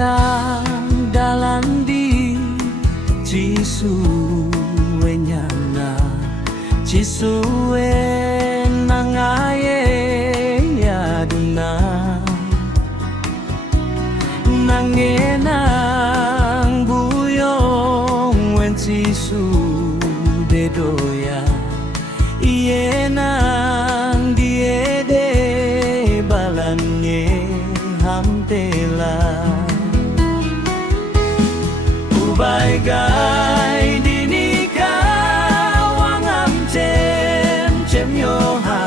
gang dalan di Cisuwe nyana Cisuwe nangaye yaduna nangenang buyong wen Cisude doya iye nang diede balange hamtela ubay gay dinika wangam cem yoha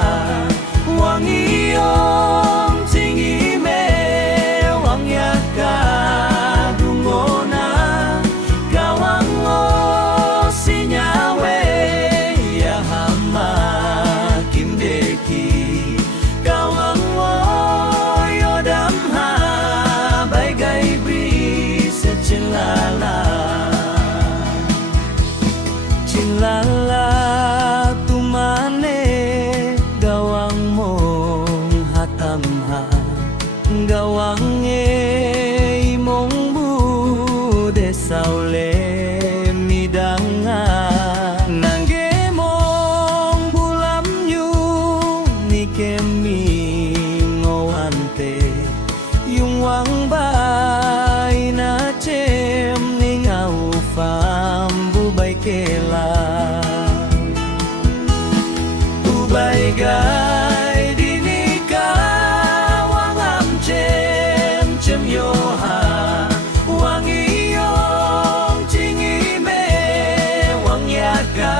wangiyong tingime wangyaka dungona kawango sinyawe yahama kimdeki kawango yodamha baygay bris cilala cilala tumane gawang mong hatamha gawang imong bude saule midanga nangge mong bulam yu ni kemi ngowante yung wang bay na cem ni ngaufam bubay kela ubay gay dinika wangam cem yoha wangiyong tingime wangyaga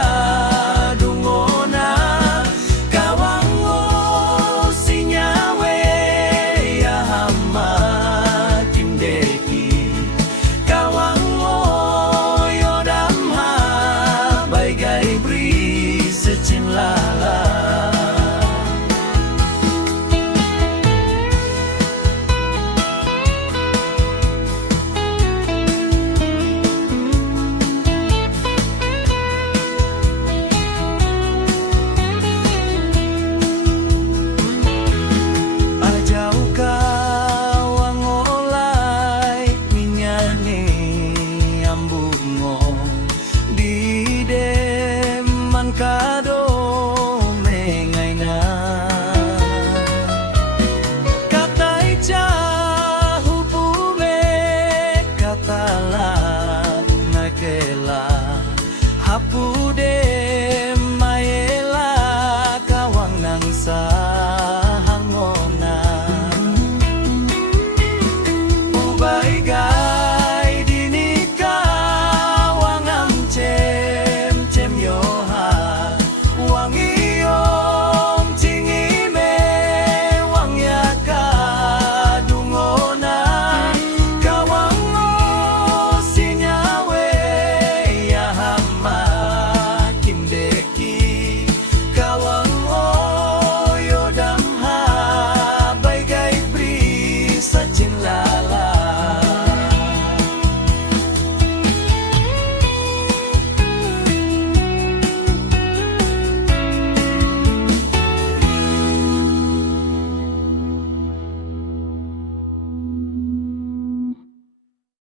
dungona kawango sinyawe yahama kimdeki kawango yodamha baygay bris cilala